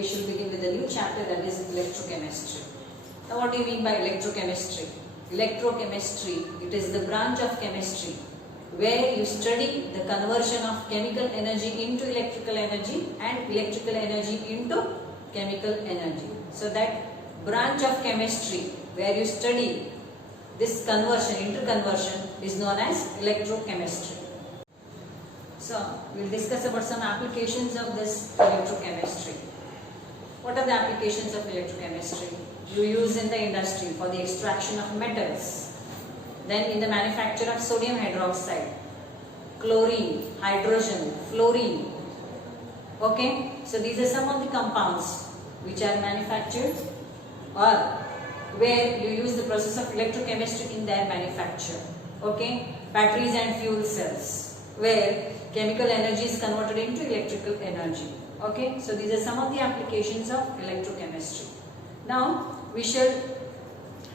we shall begin with a new chapter, that is electrochemistry. Now what do you mean by electrochemistry? Electrochemistry, it is the branch of chemistry where you study the conversion of chemical energy into electrical energy and electrical energy into chemical energy. So that branch of chemistry where you study this conversion, interconversion, is known as electrochemistry. So we will discuss about some applications of this electrochemistry. What are the applications of electrochemistry? You use in the industry for the extraction of metals, then in the manufacture of sodium hydroxide, chlorine, hydrogen, fluorine. Okay, so these are some of the compounds which are manufactured or where you use the process of electrochemistry in their manufacture. Okay, batteries and fuel cells where chemical energy is converted into electrical energy. Okay, so these are some of the applications of electrochemistry. Now we shall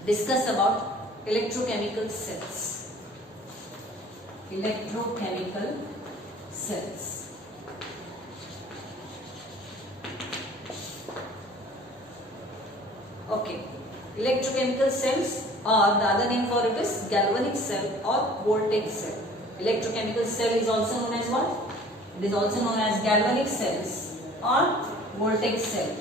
discuss about electrochemical cells. Electrochemical cells. Okay, electrochemical cells, or the other name for it is galvanic cell or voltaic cell. Electrochemical cell is also known as what? It is also known as galvanic cells or voltaic cell.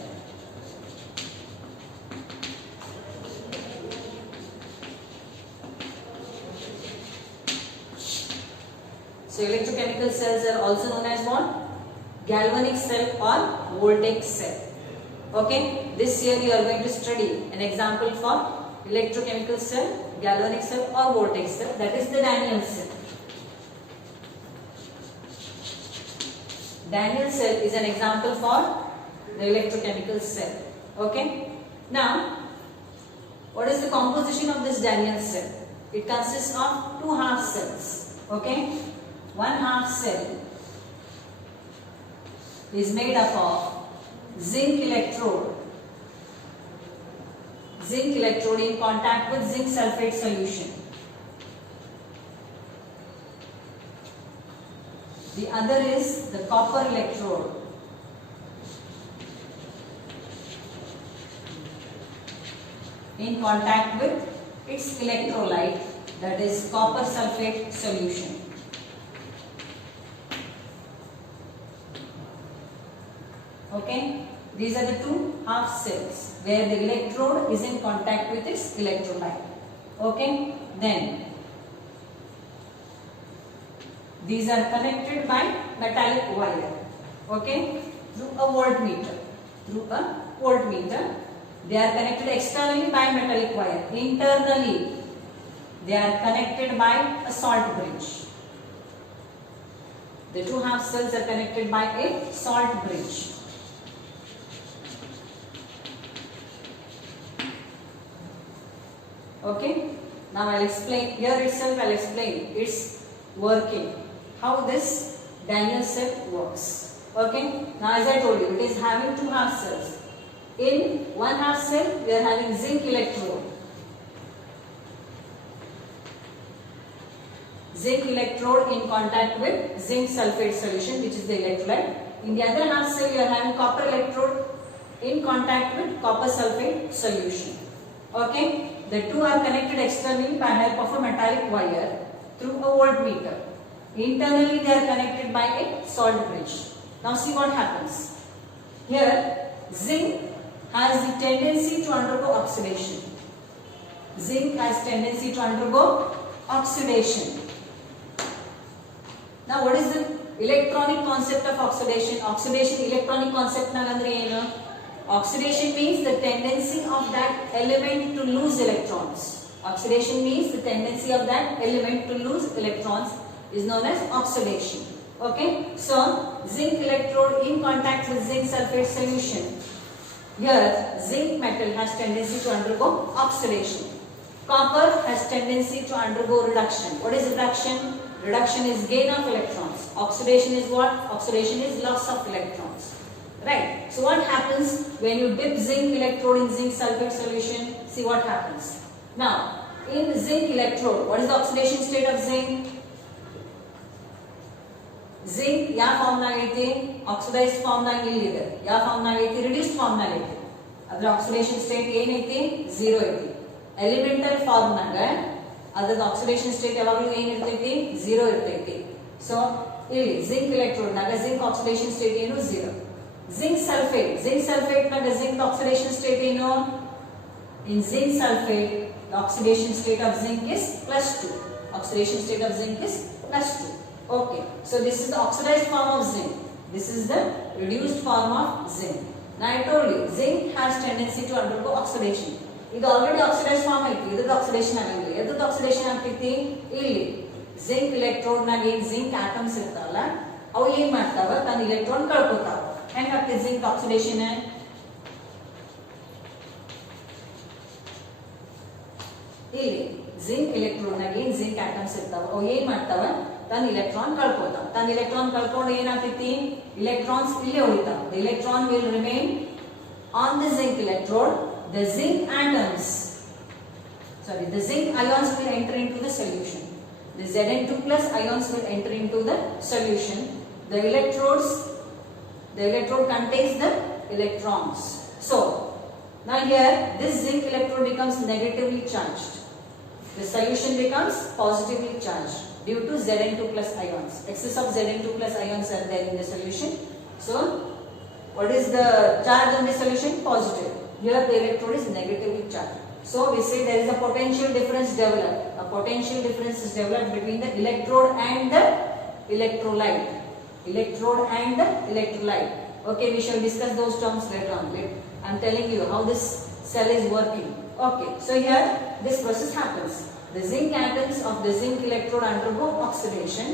So electrochemical cells are also known as what? Galvanic cell or voltaic cell. Okay, this year you are going to study an example for electrochemical cell, galvanic cell or voltaic cell, that is the Daniell cell. Daniell cell is an example for the electrochemical cell. Okay, now what is the composition of this Daniell cell? It consists of two half cells. Okay, one half cell is made up of zinc electrode in contact with zinc sulfate solution. The other is the copper electrode in contact with its electrolyte, that is copper sulfate solution. Okay, these are the two half cells where the electrode is in contact with its electrolyte. Okay, then these are connected by metallic wire. Okay, through a voltmeter. They are connected externally by metallic wire. Internally, they are connected by a salt bridge. The two half cells are connected by a salt bridge. Okay, now I'll explain, here itself I'll explain its working, how this Daniell cell works. Okay, now as I told you, it is having two half cells. In one half cell, we are having zinc electrode. Zinc electrode in contact with zinc sulfate solution, which is the electrolyte. In the other half cell, we are having copper electrode in contact with copper sulfate solution. Okay, the two are connected externally by help of a metallic wire through a voltmeter. Internally, they are connected by a salt bridge. Now see what happens. Here, zinc has the tendency to undergo oxidation. Zinc has tendency to undergo oxidation. Now what is the electronic concept of oxidation? Oxidation electronic concept nagandre eno? Oxidation means the tendency of that element to lose electrons. Oxidation means the tendency of that element to lose electrons is known as oxidation. Okay, so zinc electrode in contact with zinc sulfate solution. Here zinc metal has tendency to undergo oxidation. Copper has tendency to undergo reduction. What is reduction? Reduction is gain of electrons. Oxidation is what? Oxidation is loss of electrons. Right. So what happens when you dip zinc electrode in zinc sulfate solution? See what happens. Now, in zinc electrode, what is the oxidation state of zinc? Zinc ಯಾವ form ನಾಗ ಐತಿ oxidised form ನಾಗ ಇಲ್ಲಿದೆ ಯಾವ form ನಾಗ ಐತಿ reduced form ನಾಗ ಐತಿ ಅದರ ಆಕ್ಸಿಡೇಷನ್ ಸ್ಟೇಟ್ ಏನೈತಿ 0 ಐತಿ ಎಲಿಮೆಂಟಲ್ ಫಾರ್ಮ್ ನಾಗ ಅದರ ಆಕ್ಸಿಡೇಷನ್ ಸ್ಟೇಟ್ ಯಾವಾಗಲೂ ಏನು ಇರ್ತೈತಿ 0 ಇರ್ತೈತಿ ಸೊ ಇಲ್ಲಿ ಜಿಂಕ್ ಎಲೆಕ್ಟ್ರೋಡ್ ನಾಗ ಜಿಂಕ್ ಆಕ್ಸಿಡೇಷನ್ ಸ್ಟೇಟ್ ಏನು 0 ಜಿಂಕ್ ಸಲ್ಫೇಟ್ ನಾಗ ಜಿಂಕ್ ಆಕ್ಸಿಡೇಷನ್ ಸ್ಟೇಟ್ ಏನು in zinc sulfate the oxidation state of zinc is +2 oxidation state of zinc is +2 okay so this is the oxidized form of zinc this is the reduced form of zinc now I told you zinc has tendency to undergo oxidation ಇದು already oxidised form ಐತಿ ಇದರ oxidation ಆಗಂಗಿಲ್ಲ ಎದರ oxidation ಆಗ್ತೈತಿ ಇಲ್ಲಿ zinc electrode ನಾಗ ಏನ್ zinc atoms ಇರ್ತಾವಲ್ಲ ಅವು ಏನ್ ಮಾಡ್ತಾವ ತನ್ನ ಎಲೆಕ್ಟ್ರಾನ್ ಕಳ್ಕೊತಾವ ಹೆಂಗ ಆಗ್ತೈತಿ ಜಿಂಕ್ ಆಕ್ಸಿಡೇಷನ್ ಇಲ್ಲಿ ಜಿಂಕ್ ಎಲೆಕ್ಟ್ರೋಡ್ ನಾಗ ಏನ್ ಜಿಂಕ್ ಆಟಮ್ಸ್ ಇರ್ತಾವ ಅವು ಏನ್ ಮಾಡ್ತಾವ ತನ್ನ ಎಲೆಕ್ಟ್ರಾನ್ ಕಳ್ಕೊತಾವ ತನ್ನ ಎಲೆಕ್ಟ್ರಾನ್ ಕಳ್ಕೊಂಡು ಏನಾಗ್ತೈತಿ ಎಲೆಕ್ಟ್ರಾನ್ಸ್ ಇಲ್ಲೇ ಉಳಿತಾವ the electron will remain on the zinc electrode the zinc atoms the zinc ions will enter into the solution the Zn2 plus ions will enter into the solution the electrode contains the electrons so now here this zinc electrode becomes negatively charged the solution becomes positively charged due to Zn2 plus ions excess of Zn2 plus ions are there in the solution so what is the charge in the solution positive here the electrode is negatively charged so we say there is a potential difference developed a potential difference is developed between the electrode and the electrolyte okay we shall discuss those terms later on I am telling you how this cell is working okay so here this process happens the zinc atoms of the zinc electrode undergo oxidation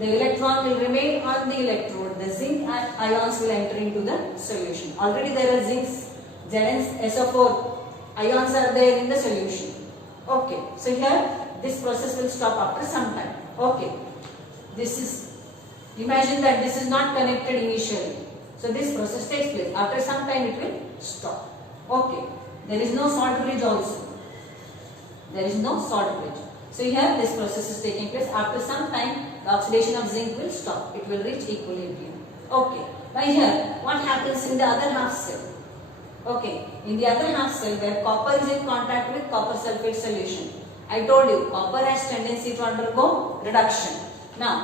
the electron will remain on the electrode the zinc ions will enter into the solution already there are zinc SO4 ions are there in the solution okay so here this process will stop after some time okay this is imagine that this is not connected initially so this process takes place after some time it will stop okay there is no salt bridge also there is no salt bridge so here this process is taking place after some time the oxidation of zinc will stop it will reach equilibrium okay now here what happens in the other half cell okay in the other half cell where copper is in contact with copper sulfate solution I told you copper has tendency to undergo reduction now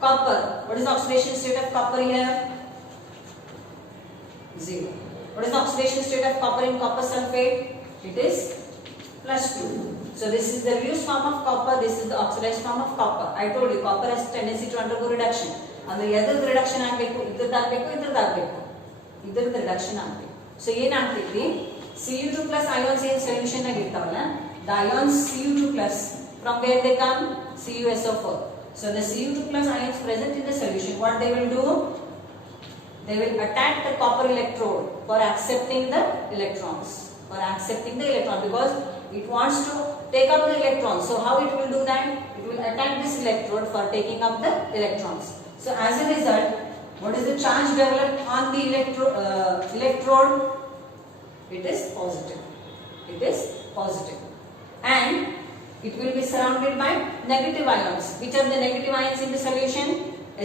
copper what is the oxidation state of copper here 0 what is the oxidation state of copper in copper sulfate it is +2 so this is the reduced form of copper this is the oxidized form of copper I told you copper has tendency to undergo reduction ಅಂದ್ರೆ ಎದರದ್ದು reduction ಆಗಬೇಕು ಇದ್ರದ್ದಾಗಬೇಕು ಇದ್ರದ್ದಾಗಬೇಕು ಇದ್ರದ್ದು reduction ಆಗಬೇಕು so ಏನಾಗ್ತೈತಿ Cu2 plus ions in solution ನಾಗ ಇರ್ತಾವಲ್ಲ the ions Cu2 plus from where they come CuSO4 so the Cu2 plus ions present in the solution what they will do they will attack the copper electrode for accepting the electrons because it wants to take up the electrons so how it will do that it will attack this electrode for taking up the electrons so as a result what is the charge developed on the electrode it is positive and it will be surrounded by negative ions which are the negative ions in the solution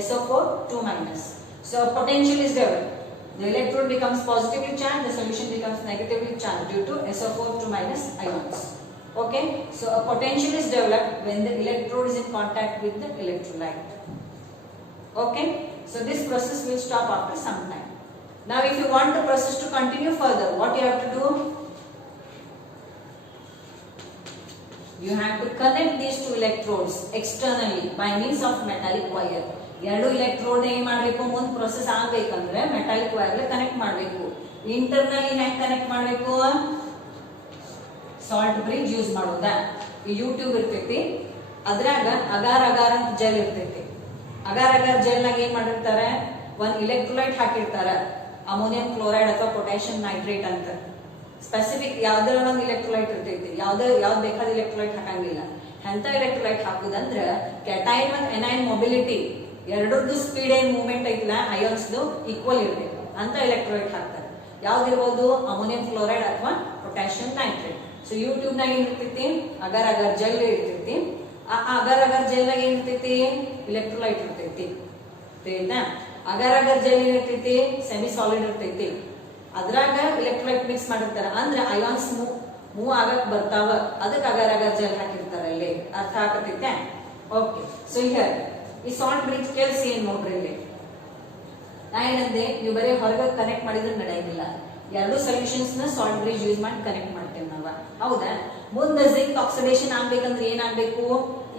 SO4 2 minus so potential is developed the electrode becomes positively charged the solution becomes negatively charged due to SO4 2 minus ions okay so a potential is developed when the electrode is in contact with the electrolyte okay so this process will stop after some time now if you want the process to continue further what you have to do you have to connect these two electrodes externally by means of metallic wire ಎರಡು electrode ಏನ್ ಮಾಡಬೇಕು ಮುಂದೆ process ಆಗಬೇಕಂದ್ರೆ metallic wire connect ಮಾಡಬೇಕು internally ಹೆಂಗ್ connect ಮಾಡಬೇಕು salt bridge use ಮಾಡೋದಾ ಈ ಯೂಟ್ಯೂಬ್ ಇರ್ತೈತಿ ಅದ್ರಾಗ ಅಗಾರ್ ಅಗಾರ್ ಅಂತ ಜೆಲ್ ಇರ್ತೈತಿ ಅಗಾರ್ ಅಗಾರ್ ಜೆಲ್ ನಾಗ ಏನ್ ಮಾಡಿರ್ತಾರೆ ಒಂದ್ ಇಲೆಕ್ಟ್ರೋಲೈಟ್ ಹಾಕಿರ್ತಾರ ಅಮೋನಿಯಂ ಕ್ಲೋರೈಡ್ ಅಥವಾ ಪೊಟ್ಯಾಷಿಯಂ ನೈಟ್ರೇಟ್ ಅಂತ ಸ್ಪೆಸಿಫಿಕ್ ಯಾವ್ದಾರ ಒಂದು ಇಲೆಕ್ಟ್ರೋಲೈಟ್ ಇರ್ತೈತಿ ಯಾವ್ದು ಬೇಕಾದ ಇಲೆಕ್ಟ್ರೋಲೈಟ್ ಹಾಕಂಗಿಲ್ಲ ಎಂತ ಇಲೆಕ್ಟ್ರೋಲೈಟ್ ಹಾಕುದಂದ್ರ ಕ್ಯಾಟೈನ್ ಮತ್ತು ಎನೈನ್ ಮೊಬಿಲಿಟಿ ಎರಡರದ್ದು ಸ್ಪೀಡ್ ಏನ್ ಮೂವ್ಮೆಂಟ್ ಐತಿಲ್ಲ ಅಯಾನ್ಸ್ದು ಈಕ್ವಲ್ ಇರಬೇಕು ಅಂತ ಎಲೆಕ್ಟ್ರೋಲೈಟ್ ಹಾಕ್ತಾರೆ ಯಾವ್ದಿರ್ಬೋದು ಅಮೋನಿಯಂ ಕ್ಲೋರೈಡ್ ಅಥವಾ ಪೊಟ್ಯಾಷಿಯಂ ನೈಟ್ರೇಟ್ ಸೊ ಯೂಟ್ಯೂಬ್ ನಾಗ ಏನಿರ್ತೈತಿ ಅಗರ್ ಅಗರ್ ಜೆಲ್ ಇರ್ತೈತಿ ಆ ಅಗರ್ ಅಗರ್ ಜೆಲ್ ನಾಗ ಏನಿರ್ತೈತಿ ಇಲೆಕ್ಟ್ರೋಲೈಟ್ ಇರ್ತೈತಿ ತಿಳಿತಾ? ಅಗರ್ ಅಗರ್ ಜೆಲ್ ಏನಿರ್ತೈತಿ ಸೆಮಿ ಸಾಲಿಡ್ ಇರ್ತೈತಿ, ಅದ್ರಾಗ ಎಲೆಕ್ಟ್ರೋಲೈಟ್ ಮಿಕ್ಸ್ ಮಾಡಿರ್ತಾರ ಅಂದ್ರೆ ಅಯಾನ್ಸ್ ಮೂವ್ ಆಗಕ್ ಬರ್ತಾವ, ಅದಕ್ಕೆ ಅಗರ್ ಅಗರ್ ಜೆಲ್ ಹಾಕಿರ್ತಾರ ಅಲ್ಲಿ. ಅರ್ಥ ಆಗತೈತೆ? ಓಕೆ. ಸೊ ಹಿಯರ್ ಈ ಸಾಲ್ಟ್ ಬ್ರಿಡ್ಜ್ ಕೆಲಸ ಏನ್ ನೋಡ್ರಿ ಇಲ್ಲಿ. ನಾ ಏನಂದೆ, ನೀವು ಬರೀ ಹೊರಗೆ ಕನೆಕ್ಟ್ ಮಾಡಿದ್ರೆ ನಡೆಯಂಗಿಲ್ಲ, ಎರಡು ಸೊಲ್ಯೂಷನ್ಸ್ ನ ಸಾಲ್ಟ್ ಬ್ರಿಡ್ಜ್ ಯೂಸ್ ಮಾಡಿ ಕನೆಕ್ಟ್ ಮಾಡ್ತೇವೆ ನಾವ, ಹೌದಾ? ಮುಂದೆ ಜಿಂಕ್ ಆಕ್ಸಿಡೇಷನ್ ಆಗ್ಬೇಕಂದ್ರೆ ಏನಾಗಬೇಕು,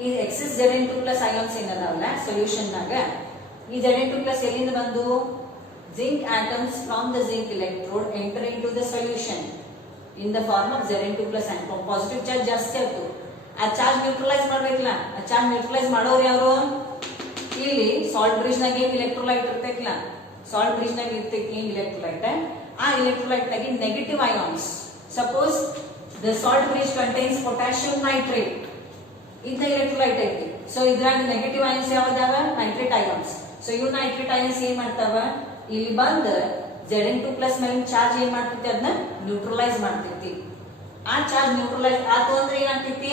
ಈ ಎಕ್ಸೆಸ್ Zn2+ ಅಯಾನ್ಸ್ ಏನದಾವಲ್ಲ ಸೊಲ್ಯೂಷನ್ ನಾಗ, ಈ Zn2+ ಎಲ್ಲಿಂದ ಬಂದು zinc atoms from the zinc electrode enter into the solution in the form of Zn2+ ion. Positive charge ಜಾಸ್ತಿ ಆಯ್ತು, ಆ ಚಾರ್ಜ್ ನ್ಯೂಟ್ರಲೈಸ್ ಮಾಡ್ಬೇಕಲ್ಲ, ಆ ಚಾರ್ಜ್ ನ್ಯೂಟ್ರಲೈಸ್ ಮಾಡೋರು ಯಾರು? ಇಲ್ಲಿ ಸಾಲ್ಟ್ ಬ್ರಿಡ್ಜ್ ನಾಗ ಏನ್ ಇಲೆಕ್ಟ್ರೋಲೈಟ್ ಇರ್ತೈತಿಲ್ಲ, ಸಾಲ್ಟ್ ಬ್ರಿಡ್ಜ್ ನಾಗ ಇರ್ತೈತಿ ಏನ್ ಇಲೆಕ್ಟ್ರೋಲೈಟ್, ಆ ಇಲೆಕ್ಟ್ರೋಲೈಟ್ ನಾಗ negative ions. Suppose the salt bridge contains potassium nitrate, ಇದ್ದ ಇಲೆಕ್ಟ್ರೋಲೈಟ್ ಐತಿ. ಸೊ ಇದ್ರಾಗ ನೆಗೆಟಿವ್ ಅಯಾನ್ಸ್ ಯಾವ್ದಾವ? Nitrate ions. ಸೊ ಇವ್ ನೈಟ್ರೇಟ್ ಅಯಾನ್ಸ್ ಏನ್ ಮಾಡ್ತಾವ, ಇಲ್ಲಿ ಬಂದ Zn2+ ಮೇಲಿನ ಚಾರ್ಜ್ ಏನ್ ಮಾಡ್ತೈತಿ, ಅದನ್ನ ನ್ಯೂಟ್ರಲೈಸ್ ಮಾಡ್ತೈತಿ. ಆ ಚಾರ್ಜ್ ನ್ಯೂಟ್ರಲೈಸ್ ಆತು ಅಂದ್ರೆ ಏನಾಗ್ತೈತಿ,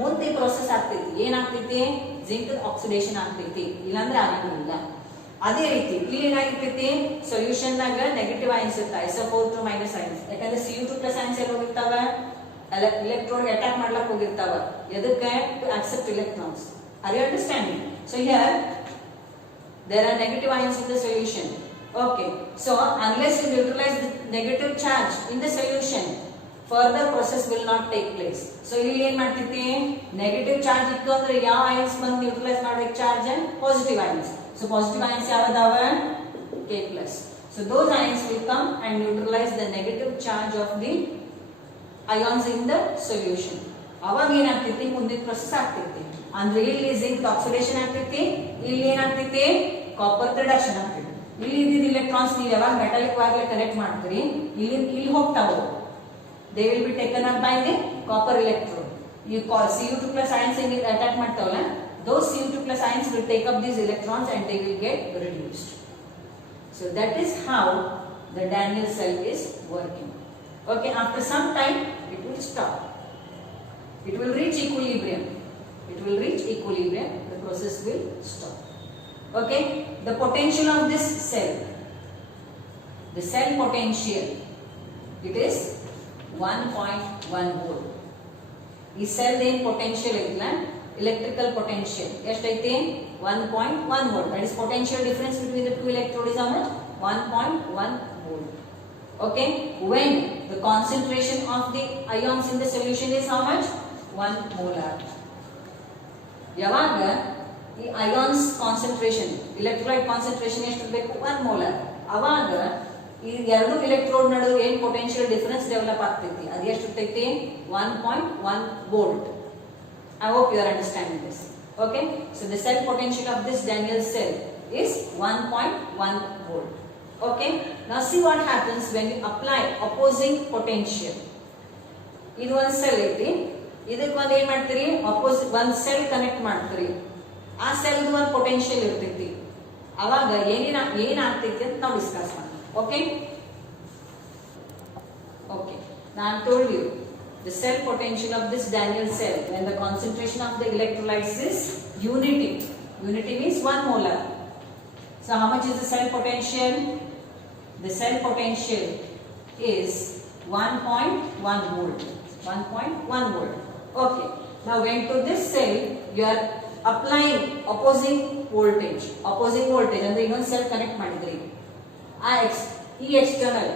ಮುಂದೆ ಪ್ರೋಸೆಸ್ ಆಗ್ತೈತಿ. ಏನಾಗ್ತೈತಿ? ಜಿಂಕ್ ಆಕ್ಸಿಡೇಷನ್ ಆಗ್ತೈತಿ, ಇಲ್ಲಾಂದ್ರೆ ಆಗಂಗಿಲ್ಲ. ಅದೇ ರೀತಿ ಇಲ್ಲಿ ಏನಾಗಿರ್ತೈತಿ, ಸೊಲ್ಯೂಷನ್ ನಾಗ ನೆಗೆಟಿವ್ ಅಯಾನ್ಸ್ ಇರ್ತಾವ, SO4 ಮೈನಸ್ ಅಯಾನ್ಸ್. ಯಾಕಂದ್ರೆ Cu2+ ಅಯಾನ್ಸ್ ಎಲ್ಲ ಹೋಗಿರ್ತಾವ, electrode attack ಮಾಡ್ಲಕ್ ಹೋಗಿರ್ತಾವ, ಎದಕ್ಕೆ? To accept electrons. Are you understanding? So here there are negative ions in the solution. Okay, so unless you neutralize the negative charge in the solution, further process will not take place. So ಇಲ್ಲಿ ಏನ್ ಮಾಡ್ತೈತಿ, negative charge ಇತ್ತು ಅಂದ್ರೆ ಯಾವ ions ಬಂದು neutralise ಮಾಡ್ಬೇಕು charge? Positive ions. So positive ions ಯಾವದಾವ? K+. So those ions will come and neutralize the negative charge of the ions in the solution. ಅವಾಗ ಏನಾಗ್ತೈತಿ, ಮುಂದಿನ ಪ್ರೊಸೆಸ್ ಆಗ್ತೈತಿ. ಅಂದ್ರೆ ಇಲ್ಲಿ ಜಿಂಕ್ ಆಕ್ಸಿಡೇಷನ್ ಆಗ್ತೈತಿ, ಇಲ್ಲಿ ಏನಾಗ್ತೈತಿ, ಕಾಪರ್ ರಿಡಕ್ಷನ್ ಆಗ್ತೈತಿ. ಇಲ್ಲಿ ಇದ್ದಿದ್ದ ಇಲೆಕ್ಟ್ರಾನ್ಸ್ ನೀವು ಯಾವಾಗ ಮೆಟಾಲಿಕ್ ಆಗಲಿ ಕನೆಕ್ಟ್ ಮಾಡ್ತೀರಿ, ಇಲ್ಲಿ ಹೋಗ್ತಾವ, they will be taken up by the copper electrode. ಈ Cu2+ ions ಅಟ್ಯಾಕ್ ಮಾಡ್ತಾವಲ್ಲ, those Cu2+ ions will take up these electrons and they will get reduced. So that is how the Daniell cell is working. Okay, after some time it will stop. It will reach equilibrium. It will reach equilibrium. The process will stop. Okay, the potential of this cell, the cell potential, it is 1.1 volt. ಈ cell ಏನ್ potential ಐತಿಲ್ಲ, electrical potential ಎಷ್ಟೈತಿ? 1.1 volt. That is potential difference between the two electrode is how much? 1.1 volt. Okay, when the concentration of the ions in the solution is how much? 1 molar. ಯಾವಾಗ ಈ ions concentration, electrolyte concentration ಎಷ್ಟು ಇರಬೇಕು? 1 molar. ಅವಾಗ ಈ ಎರಡು electrode ನಡುವೆ ಏನ್ potential difference develop ಆಗ್ತೈತಿ, ಅದು ಎಷ್ಟು ಇರ್ತೈತಿ? 1.1 volt. I hope you are understanding this. Okay, so the cell potential of this Daniell cell is 1.1 volt. Okay, now see what happens when you apply opposing potential. ಇದು ಒಂದು cell ಐತಿ, ಇದಕ್ಕೆ ಒಂದು ಏನ್ ಮಾಡ್ತೀರಿ, ಒಂದು ಸೆಲ್ ಕನೆಕ್ಟ್ ಮಾಡ್ತೀರಿ, ಆ ಸೆಲ್ದು ಒಂದು ಪೊಟೆನ್ಶಿಯಲ್ ಇರ್ತೈತಿ. ಅವಾಗ ಏನಾಗ್ತೈತಿ ಅಂತ ನಾವು ಡಿಸ್ಕಸ್ ಮಾಡೋಣ. ಓಕೆ ಓಕೆ, ನಾನು told you the cell potential of this Daniell cell when the concentration of the electrolytes is unity. Unity means 1 molar. So how much is the cell potential? The cell potential is 1.1 volt. 1.1 volt. Okay. Now when to this cell you are applying opposing voltage. Opposing voltage ಅಂದ್ರೆ ಇನ್ನೊಂದು cell connect ಮಾಡಿದ್ರಿ. ಈ external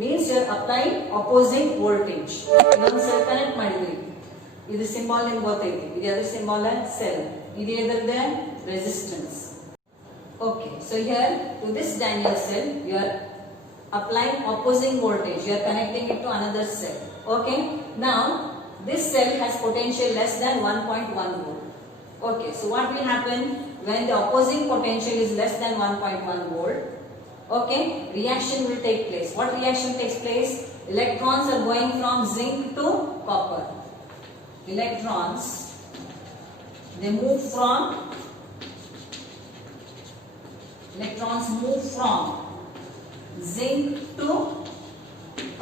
means you are applying opposing voltage. ಇನ್ನೊಂದು cell connect ಮಾಡಿದ್ರಿ. ಇದು symbol ನಿಮಗೆ ಗೊತ್ತೈತಿ. ಇದು ಯಾವ್ದು symbol? Cell. ಇದು ಎದರದ? Resistance. Okay. So here to this Daniell cell you are applying opposing voltage. You are connecting it to another cell. Okay. Now this cell has potential less than 1.1 volt. Okay. So what will happen when the opposing potential is less than 1.1 volt? Okay, reaction will take place. What reaction takes place? Electrons are going from zinc to copper. Electrons, they move from zinc to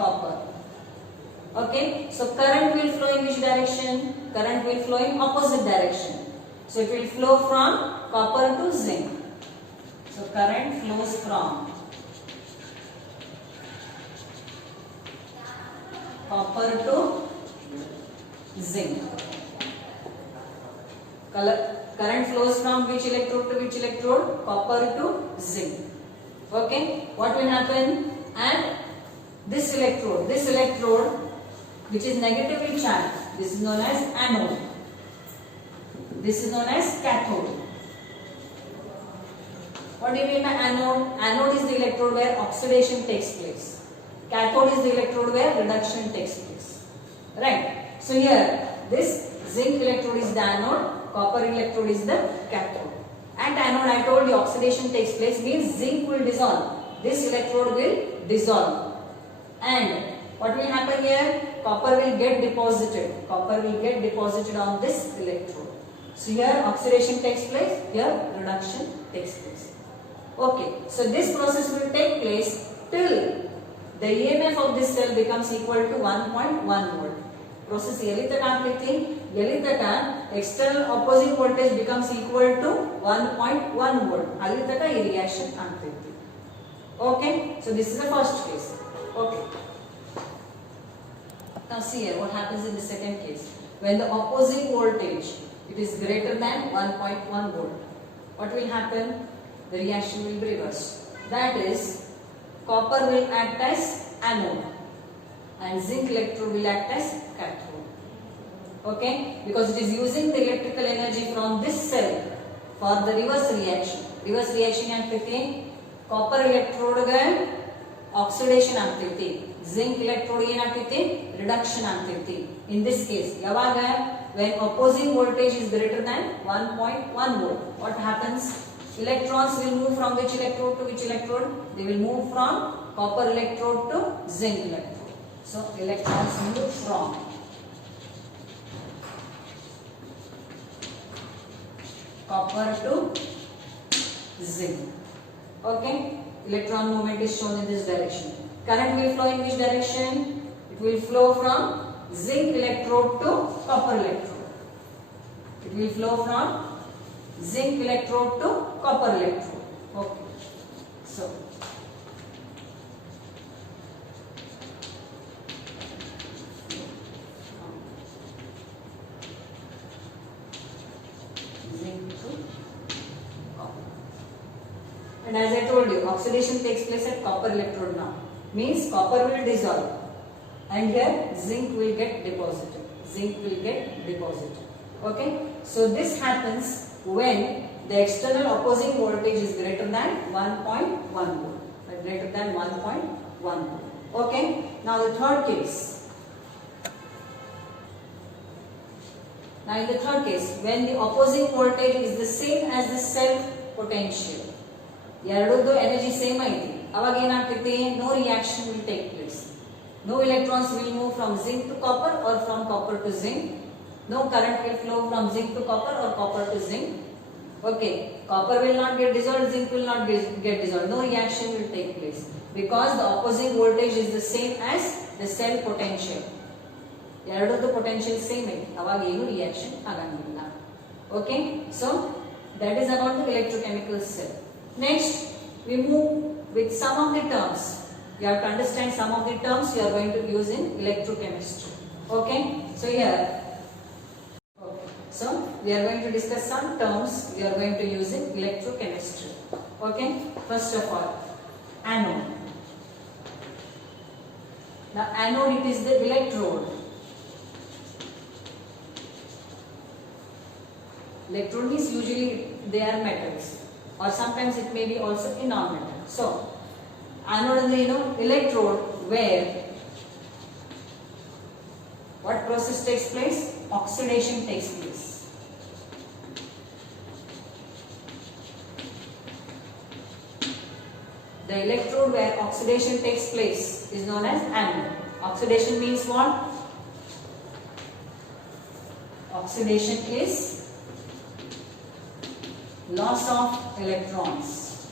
copper. Okay, so current will flow in which direction? Current will flow in opposite direction. So it will flow from copper to zinc. So So current flows from copper to zinc. Current flows from which electrode to which electrode? Copper to zinc. Okay, what will happen? And this electrode which is negatively charged, this is known as anode. This is known as cathode. What do you mean by anode? Anode is the electrode where oxidation takes place. Cathode is the electrode where reduction takes place. Right. So here, this zinc electrode is the anode, copper electrode is the cathode. At anode, I told you oxidation takes place, means zinc will dissolve. This electrode will dissolve. And what will happen here? Copper will get deposited. Copper will get deposited on this electrode. So here oxidation takes place, here reduction takes place. Okay, so this process will take place till the EMF of this cell becomes equal to 1.1 volt. Process ಎಲ್ಲಿ ತನಕ ಆಗ್ತೈತಿ? ಎಲ್ಲಿ ತನಕ external opposing voltage becomes equal to 1.1 volt. ಅಲ್ಲಿ ತನಕ ಈ reaction ಆಗ್ತೈತಿ. Okay, so this is the first case. Okay. Now see here what happens in the second case. When the opposing voltage it is greater than 1.1 volt, what will happen? The reaction will be reversed. That is, copper will act as anode and zinc electrode will act as cathode. Okay, because it is using the electrical energy from this cell for the reverse reaction. Reverse reaction ಆಗ್ತೈತಿ, copper electrode ಗೆ oxidation ಆಗ್ತೈತಿ, zinc electrode ಏನಾಗ್ತೈತಿ? Reduction ಆಗ್ತೈತಿ. In this case, ಯಾವಾಗ? When opposing voltage is greater than 1.1 volt, what happens? Electrons will move from which electrode to which electrode? They will move from copper electrode to zinc electrode. So electrons move from copper to zinc. Okay, electron movement is shown in this direction. Current will flow in which direction? It will flow from zinc electrode to copper electrode. It will flow from zinc electrode to copper electrode. Okay, so zinc to copper. And as I told you, oxidation takes place at copper electrode now. Means copper will dissolve and here zinc will get deposited. Zinc will get deposited. Okay, so this happens when the external opposing voltage is greater than 1.1 volt. Greater than 1.1 volt. Okay, now the third case. Now in the third case, when the opposing voltage is the same as the self potential. ಎರಡರದ್ದು energy same ಐತಿ. ಅವಾಗ ಏನಾಗ್ತೈತಿ? No reaction will take place. No electrons will move from zinc to copper or from copper to zinc. No current will flow from zinc to copper or copper to zinc. Okay, copper will not get dissolved, zinc will not get dissolved. No reaction will take place because the opposing voltage is the same as the cell potential. ಎರಡರದ್ದು potential same ಐತಿ. ಅವಾಗ ಏನು reaction ಆಗಂಗಿಲ್ಲ. Okay, so that is about the electrochemical cell. Next, we move with some of the terms. You have to understand some of the terms you are going to use in electrochemistry. Okay, so here, so we are going to discuss some terms we are going to use in electrochemistry. Okay, first of all, anode. Now anode, it is the electrode. Electrode means usually they are metals or sometimes it may be also a non-metal. So anode is the electrode where what process takes place? Oxidation takes place. The electrode where oxidation takes place is known as anode. Oxidation means what? Oxidation is loss of electrons.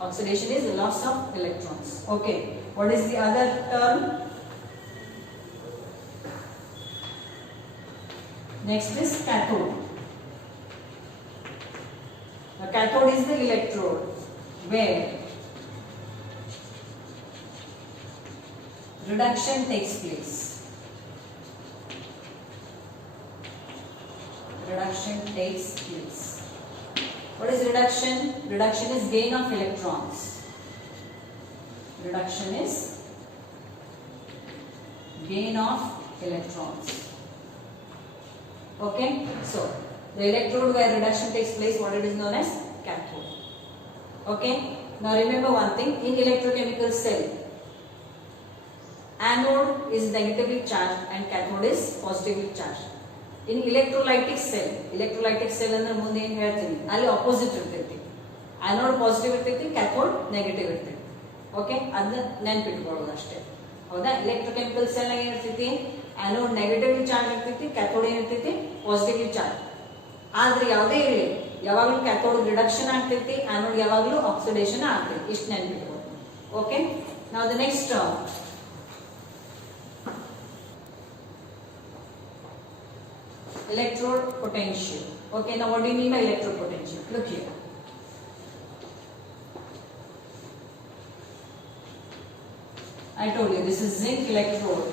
Oxidation is the loss of electrons. Okay, what is the other term? Next is cathode. The cathode is the electrode where reduction takes place. Reduction takes place. What is reduction? Reduction is gain of electrons. Reduction is gain of electrons. Okay, so the electrode where reduction takes place, what it is known as cathode. Okay, now remember one thing, in electrochemical cell, anode is negatively charged and cathode is positively charged. In electrolytic cell ಅಂದ್ರೆ ಮುಂದೆ ಏನು ಹೇಳ್ತೀನಿ ಅಲ್ಲಿ opposite ಇರ್ತೈತಿ. Anode positive ಇರ್ತೈತಿ, cathode negative ಇರ್ತೈತಿ. Okay, ಅದನ್ನ ನೆನಪಿಟ್ಕೊಳ್ಳೋದು ಅಷ್ಟೇ. ಹೌದಾ? ಎಲೆಕ್ಟ್ರೋಕೆಮಿಕಲ್ ಸೆಲ್ ನಾಗ ಏನಿರ್ತೈತಿ, ಆನೋಡ್ ನೆಗೆಟಿವ್ಲಿ ಚಾರ್ಜ್ ಇರ್ತೈತಿ, ಕ್ಯಾಥೋಡ್ ಏನಿರ್ತೈತಿ ಪಾಸಿಟಿವ್ಲಿ ಚಾರ್ಜ್. ಆದ್ರೆ ಯಾವುದೇ ಇರಲಿ, ಯಾವಾಗಲೂ ಕ್ಯಾಥೋಡ್ ರಿಡಕ್ಷನ್ ಆಗ್ತೈತಿ, ಆನೋಡ್ ಯಾವಾಗಲೂ ಆಕ್ಸಿಡೇಷನ್ ಆಗ್ತೈತಿ. ಇಷ್ಟು ನೆನಪಿಟ್ಕೊಳ್ಳೋದು. ಓಕೆ, ನಾವು the next electrode potential. Okay, now what do you mean by electrode potential? Look here. I told you this is zinc electrode.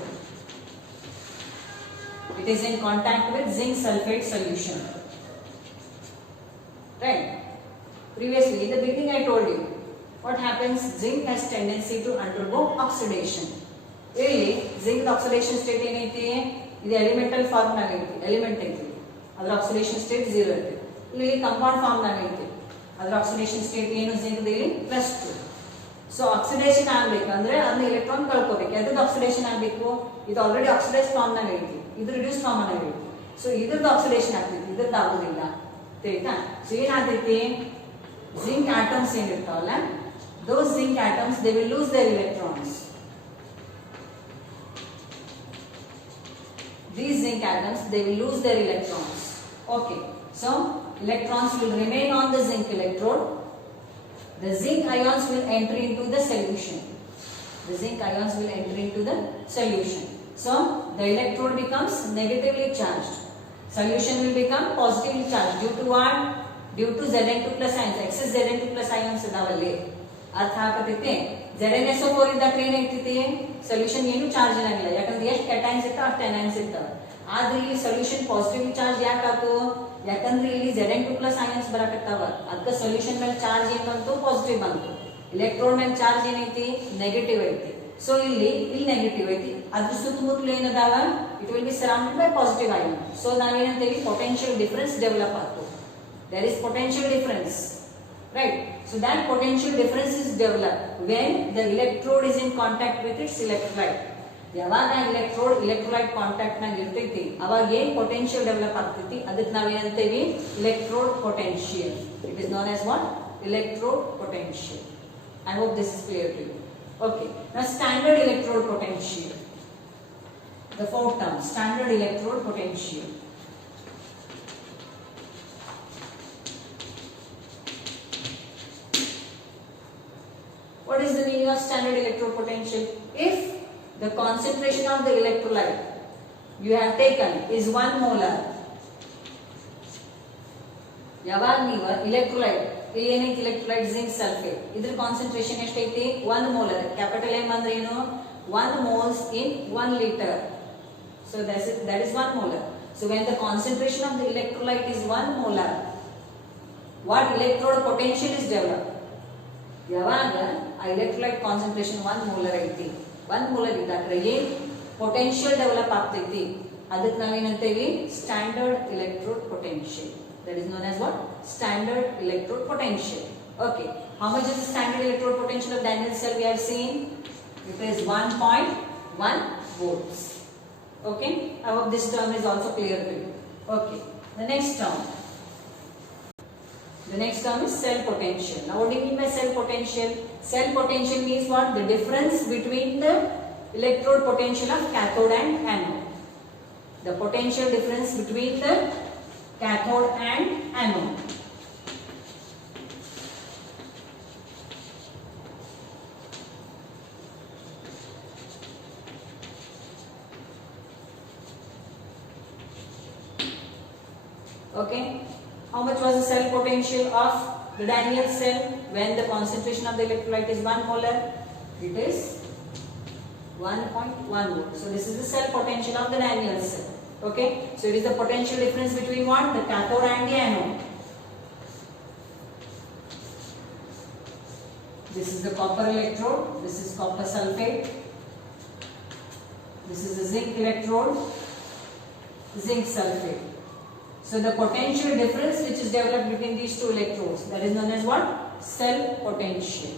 It is in contact with zinc sulfate solution. Right? Previously, in the beginning I told you what happens. Zinc has tendency to undergo oxidation. Really, zinc oxidation state ಏನೈತಿ, ಇದು elemental form ನಾಗ ಐತಿ, element ಐತಿ, ಅದರ oxidation state 0 ಐತಿ. ಇಲ್ಲಿ compound form ನಾಗ ಐತಿ, ಅದರ ಆಕ್ಸಿಡೇಷನ್ ಸ್ಟೇಟ್ ಏನು ಜಿಂಕ್ ಇಲ್ಲಿ +2. ಸೊ ಆಕ್ಸಿಡೇಷನ್ ಆಗ್ಬೇಕಂದ್ರೆ ಅದನ್ನ ಎಲೆಕ್ಟ್ರಾನ್ ಕಳ್ಕೋಬೇಕು. ಎದ್ರದ್ದು ಆಕ್ಸಿಡೇಷನ್ ಆಗಬೇಕು, ಇದು ಆಲ್ರೆಡಿ ಆಕ್ಸಿಡೈಸ್ ಫಾರ್ಮ್ ನಾಗ ಐತಿ, ಇದು ರಿಡ್ಯೂಸ್ ಫಾರ್ಮ್ ನಾಗ ಐತಿ. ಸೊ ಇದ್ರದ್ದು ಆಕ್ಸಿಡೇಷನ್ ಆಗ್ತೈತಿ, ಇದ್ರದ್ದು ಆಗೋದಿಲ್ಲ. ತಿಳಿತಾ? ಸೊ ಏನಾಗ್ತೈತಿ, ಜಿಂಕ್ ಆಟಮ್ಸ್ ಏನಿರ್ತಾವಲ್ಲ, those zinc atoms they will lose their electrons. These zinc atoms they will lose their electrons. Okay, so electrons will remain on the zinc electrode. The zinc ions will enter into the solution. The zinc ions will enter into the solution. So the electrode becomes negatively charged. Solution will become positively charged due to what? Due to Zn2 plus ions. Excess Zn2 plus ions ಇದಾವಲ್ಲಿ. ಅರ್ಥ ಆಗತೈತಿ? ZnSO4 ಇದ್ದಾಗ ಏನಾಗ್ತೈತಿ, solution ಏನು charge ಇರಂಗಿಲ್ಲ. ಯಾಕಂದ್ರೆ ಎಷ್ಟು ಕ್ಯಾಟೈನ್ಸ್ ಇರ್ತಾವ ಅಷ್ಟು ಅನೈನ್ಸ್ ಇರ್ತಾವ. ಆದ್ರೆ ಇಲ್ಲಿ ಸೊಲ್ಯೂಷನ್ ಪಾಸಿಟಿವ್ಲಿ ಚಾರ್ಜ್ ಯಾಕಾತು, ಯಾಕಂದ್ರೆ ಇಲ್ಲಿ Zn2 plus ions ಬರಕತ್ತಾವ. ಅದಕ್ಕೆ ಸೊಲ್ಯೂಷನ್ ಮೇಲೆ ಚಾರ್ಜ್ ಏನ್ ಬಂತು, ಪಾಸಿಟಿವ್ ಬಂತು. ಎಲೆಕ್ಟ್ರೋಡ್ ಮೇಲೆ ಚಾರ್ಜ್ ಏನೈತಿ, ನೆಗೆಟಿವ್ ಐತಿ. ಸೊ ಇಲ್ಲಿ ನೆಗೆಟಿವ್ ಐತಿ, ಅದ್ರ ಸುತ್ತಮುತ್ತಲು ಏನದಾವ, it will be surrounded by positive ion. So ನಾವೇನಂತೀವಿ, ಪೊಟೆನ್ಷಿಯಲ್ ಡಿಫರೆನ್ಸ್ ಡೆವಲಪ್ ಆಯ್ತು. There is potential difference, right? So that potential difference is developed when the electrode is in contact with its electrolyte. ಯಾವಾಗ electrode electrolyte contact ನಾಗ ಇರ್ತೈತಿ, ಅವಾಗ ಏನ್ potential develop ಆಗ್ತೈತಿ, ಅದಕ್ಕೆ ನಾವ್ ಏನಂತೀವಿ, electrode potential. It is known as what? Electrode potential. I hope this is clear to you. Okay, now standard electrode potential. The fourth term, standard electrode potential. What is the meaning of standard electrode potential? If the concentration of the electrolyte you have taken is 1 molar, ಯಾವಾಗ ನೀವು electrolyte ಇಲ್ಲಿ ಏನೈತಿ, electrolyte zinc sulfate, ಇದ್ರ concentration ಎಷ್ಟೈತಿ, 1 molar. Capital M ಅಂದ್ರೆ ಏನು, 1 moles in 1 liter. So that is 1 molar. So when the concentration of the electrolyte is 1 molar, what electrode potential is developed? ಯಾವಾಗ ಆ electrolyte concentration 1 molar ಐತಿ, 1 molar ಇದ್ದಾಗ ಏನ್ potential develop ಆಗ್ತೈತಿ, ಅದಕ್ಕೆ ನಾವೇನಂತೀವಿ, standard electrode potential. That is known as what? Standard electrode potential. Okay, how much is the standard electrode potential of Daniell cell we have seen? It is 1.1 volts. Okay, I hope this term is also clear to you. Okay, the next term. The next term is cell potential. Now what do you mean by cell potential? Cell potential means what? The difference between the electrode potential of cathode and anode. The potential difference between the cathode and anode. Okay. How much was the cell potential of the Daniell cell when the concentration of the electrolyte is 1 molar? It is 1.1 volt. So this is the cell potential of the Daniell cell. Okay, so it is the potential difference between what? The cathode and the anode. This is the copper electrode, this is copper sulfate, this is the zinc electrode, zinc sulfate. So the potential difference which is developed between these two electrodes, that is known as what? Cell potential.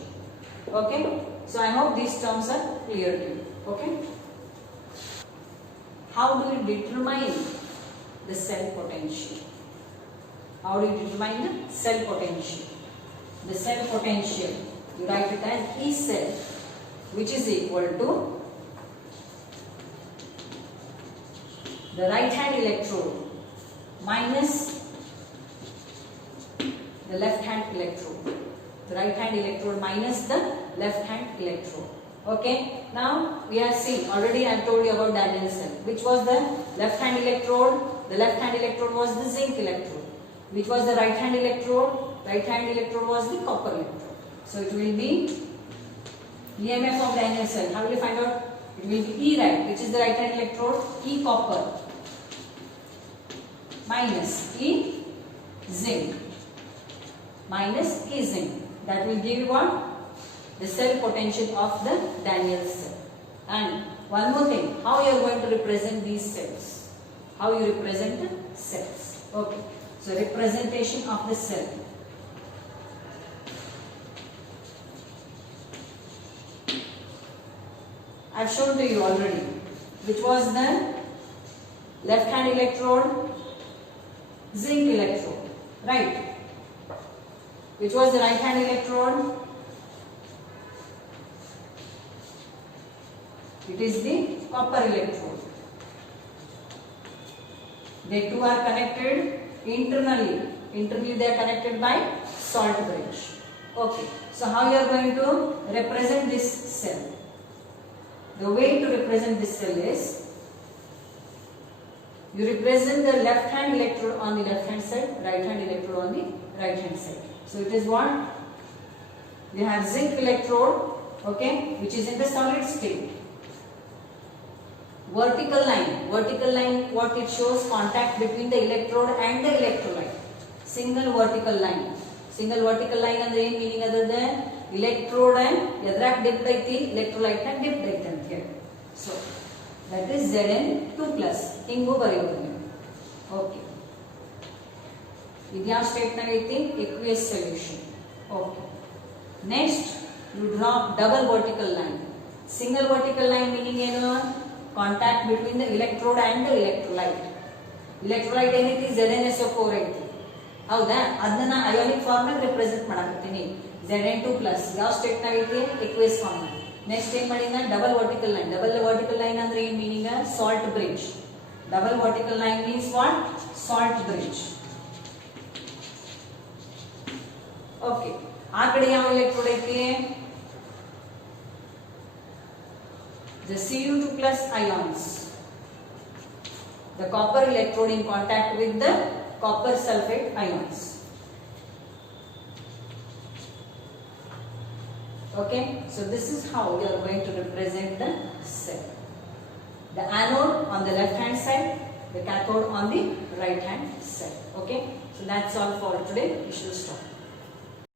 Okay, so I hope these terms are clear to you. Okay, how do you determine the cell potential? How do you determine the cell potential? The cell potential, you write it as E cell, which is equal to the right hand electrode minus the left hand electrode. The right hand electrode minus the left hand electrode. Okay, now we have seen already. I have told you about Daniell cell. Which was the left hand electrode? The left hand electrode was the zinc electrode. Which was the right hand electrode? Right hand electrode was the copper electrode. So it will be EMF of Daniell cell. How will you find out? It will be E right, which is the right hand electrode, E copper minus E zinc minus E zinc. That will give you what? The cell potential of the Daniell cell. And one more thing, how you are going to represent these cells? How you represent the cells? Okay, so representation of the cell. I have shown to you already. Which was the left hand electrode? Zinc electrode, right? Which was the right hand electrode? It is the copper electrode. They two are connected internally. Internally they are connected by salt bridge. Okay, so how you are going to represent this cell? The way to represent this cell is, you represent the left hand electrode on the left hand side, right hand electrode on the right hand side. So it is what? You have zinc electrode, okay, which is in the solid state. Vertical line, what it shows? Contact between the electrode and the electrolyte. Single vertical line ಅಂದ್ರೆ ಏನು meaning other than electrode and ಎದ್ರಾಗ dipped ಐತಿ electrolyte ನ dipped ಐತಿ ಅಂತ ಹೇಳಿ. So that is Zn2+. ಹಿಂಗೂ ಬರೆಯೋದು ನೀವು. ಓಕೆ, ಇದು ಯಾವ ಸ್ಟೇಟ್ ನಾಗ ಐತಿ? aqueous solution. Okay, next you draw double vertical line. Single vertical line meaning ಏನು? Contact between the electrode and the electrolyte. Electrolyte ಏನೈತಿ? ZnSO4 ಐತಿ. ಹೌದಾ? ಅದನ್ನ ಅಯೋನಿಕ್ ಫಾರ್ಮ್ ನಾಗ ರಿಪ್ರೆಸೆಂಟ್ ಮಾಡಕತ್ತೀನಿ. Zn2+. ಯಾವ ಸ್ಟೇಟ್ ನಾಗ ಐತಿ? aqueous form ನಾಗ. ನೆಕ್ಸ್ಟ್ ಏನ್ ಮಾಡಿನ? Double vertical line. Double vertical line ಅಂದ್ರೆ ಏನ್ meaning? Salt bridge. Double vertical line means what? Salt bridge. Okay, ಆ ಕಡೆ ಯಾವ ಎಲೆಕ್ಟ್ರೋಡ್ ಐತಿ? The Cu2+ ions. The copper electrode in contact with the copper sulfate ions. Okay, so this is how we are going to represent the cell. The anode on the left hand side, the cathode on the right hand side. Okay, so that's all for today. We shall stop.